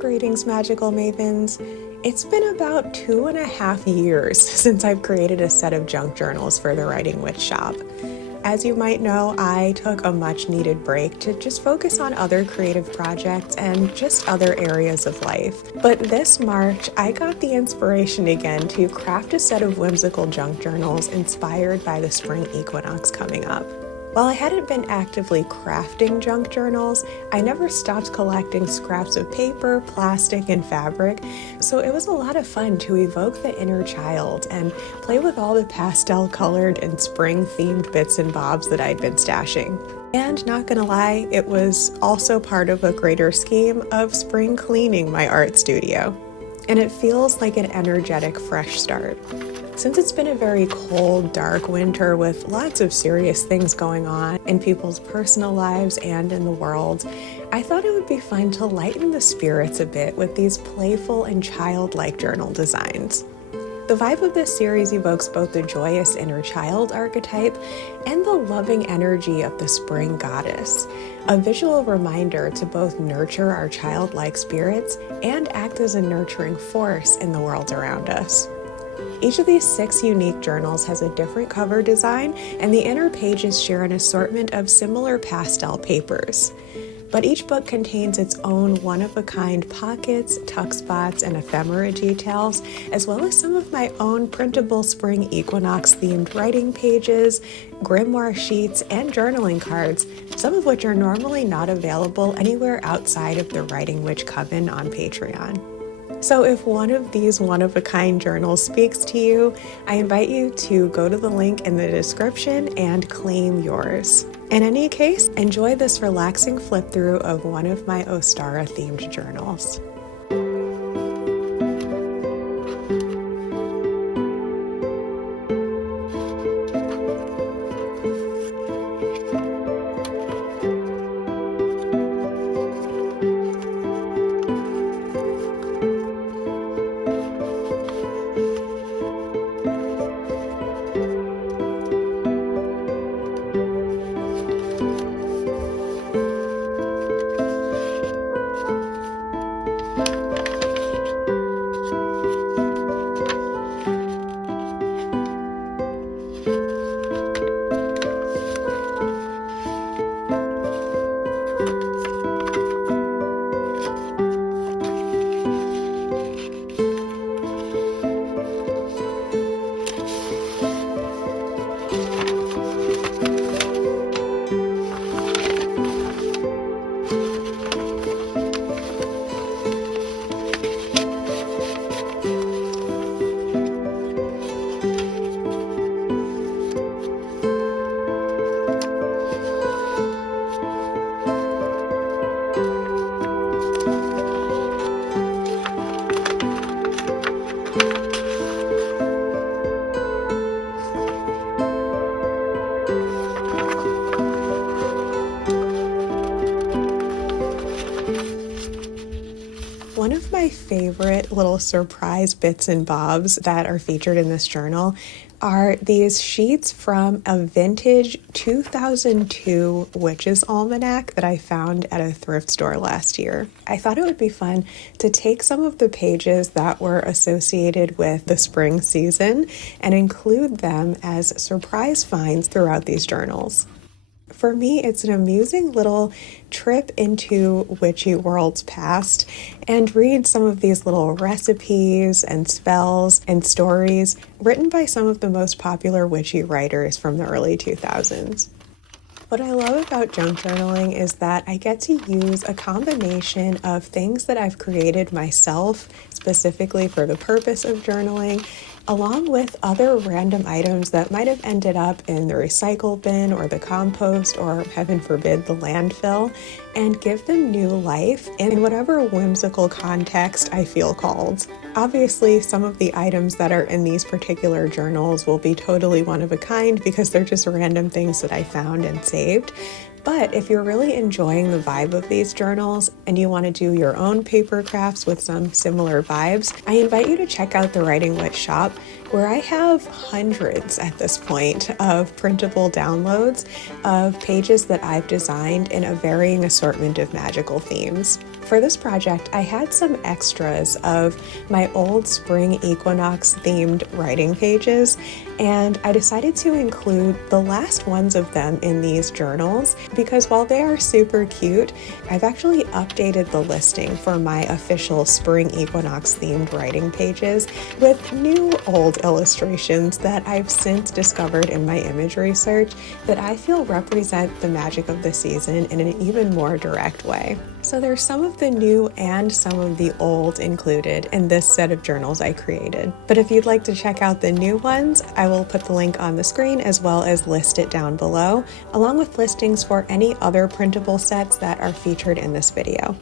Greetings, magical mavens. It's been about 2.5 years since I've created a set of junk journals for the Writing Witch shop. As you might know, I took a much needed break to just focus on other creative projects and just other areas of life. But this March, I got the inspiration again to craft a set of whimsical junk journals inspired by the spring equinox coming up. While I hadn't been actively crafting junk journals, I never stopped collecting scraps of paper, plastic, and fabric, so it was a lot of fun to evoke the inner child and play with all the pastel-colored and spring-themed bits and bobs that I'd been stashing. And not gonna lie, it was also part of a greater scheme of spring cleaning my art studio. And it feels like an energetic fresh start. Since it's been a very cold, dark winter with lots of serious things going on in people's personal lives and in the world, I thought it would be fun to lighten the spirits a bit with these playful and childlike journal designs. The vibe of this series evokes both the joyous inner child archetype and the loving energy of the spring goddess, a visual reminder to both nurture our childlike spirits and act as a nurturing force in the world around us. Each of these 6 unique journals has a different cover design, and the inner pages share an assortment of similar pastel papers. But each book contains its own one-of-a-kind pockets, tuck spots, and ephemera details, as well as some of my own printable spring equinox-themed writing pages, grimoire sheets, and journaling cards, some of which are normally not available anywhere outside of the Writing Witch Coven on Patreon. So if one of these one-of-a-kind journals speaks to you, I invite you to go to the link in the description and claim yours. In any case, enjoy this relaxing flip-through of one of my Ostara-themed journals. One of my favorite little surprise bits and bobs that are featured in this journal are these sheets from a vintage 2002 Witch's Almanac that I found at a thrift store last year. I thought it would be fun to take some of the pages that were associated with the spring season and include them as surprise finds throughout these journals. For me, it's an amusing little trip into witchy worlds past and read some of these little recipes and spells and stories written by some of the most popular witchy writers from the early 2000s. What I love about junk journaling is that I get to use a combination of things that I've created myself specifically for the purpose of journaling along with other random items that might have ended up in the recycle bin or the compost or, heaven forbid, the landfill, and give them new life in whatever whimsical context I feel called. Obviously, some of the items that are in these particular journals will be totally one of a kind because they're just random things that I found and saved. But if you're really enjoying the vibe of these journals and you want to do your own paper crafts with some similar vibes, I invite you to check out the Writing Witch shop, where I have hundreds at this point of printable downloads of pages that I've designed in a varying assortment of magical themes. For this project, I had some extras of my old spring equinox themed writing pages, and I decided to include the last ones of them in these journals because while they are super cute, I've actually updated the listing for my official spring equinox themed writing pages with new old illustrations that I've since discovered in my image research that I feel represent the magic of the season in an even more direct way. So there's some of the new and some of the old included in this set of journals I created. But if you'd like to check out the new ones, I will put the link on the screen as well as list it down below, along with listings for any other printable sets that are featured in this video.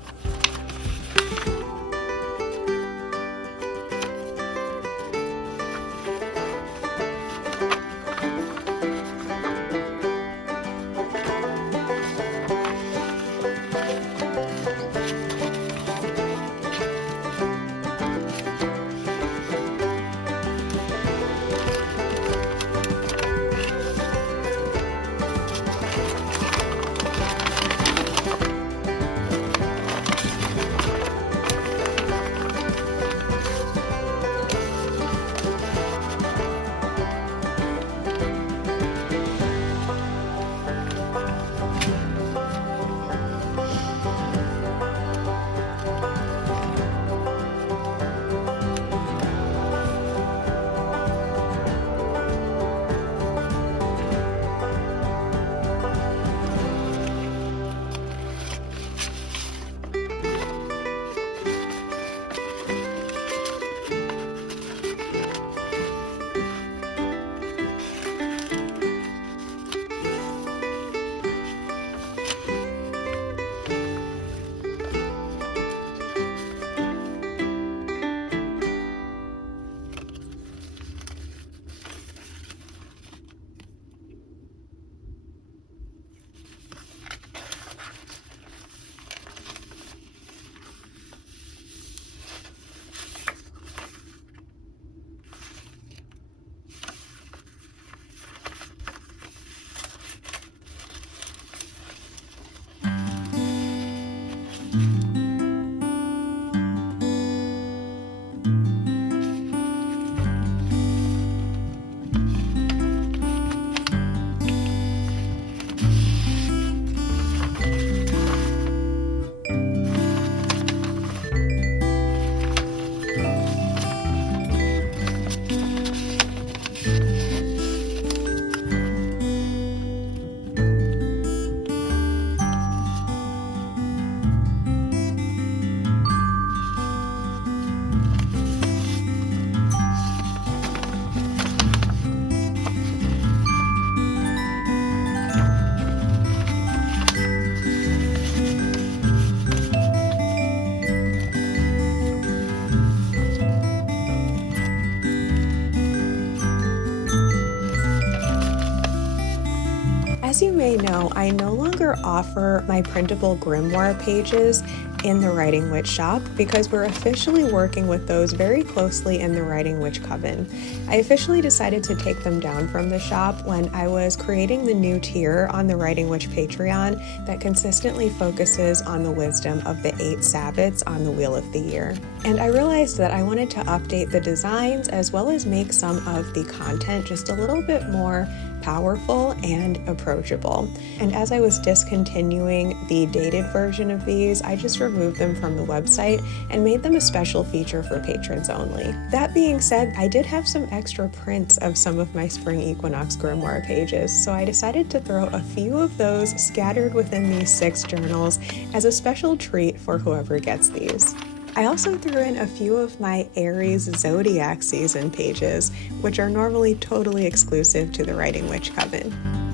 As you may know, I no longer offer my printable grimoire pages in the Writing Witch shop because we're officially working with those very closely in the Writing Witch coven. I officially decided to take them down from the shop when I was creating the new tier on the Writing Witch Patreon that consistently focuses on the wisdom of the 8 Sabbats on the Wheel of the Year. And I realized that I wanted to update the designs as well as make some of the content just a little bit more powerful and approachable. And as I was discontinuing the dated version of these, I just removed them from the website and made them a special feature for patrons only. That being said, I did have some extra prints of some of my Spring Equinox grimoire pages, so I decided to throw a few of those scattered within these 6 journals as a special treat for whoever gets these. I also threw in a few of my Aries Zodiac season pages, which are normally totally exclusive to the Writing Witch Coven.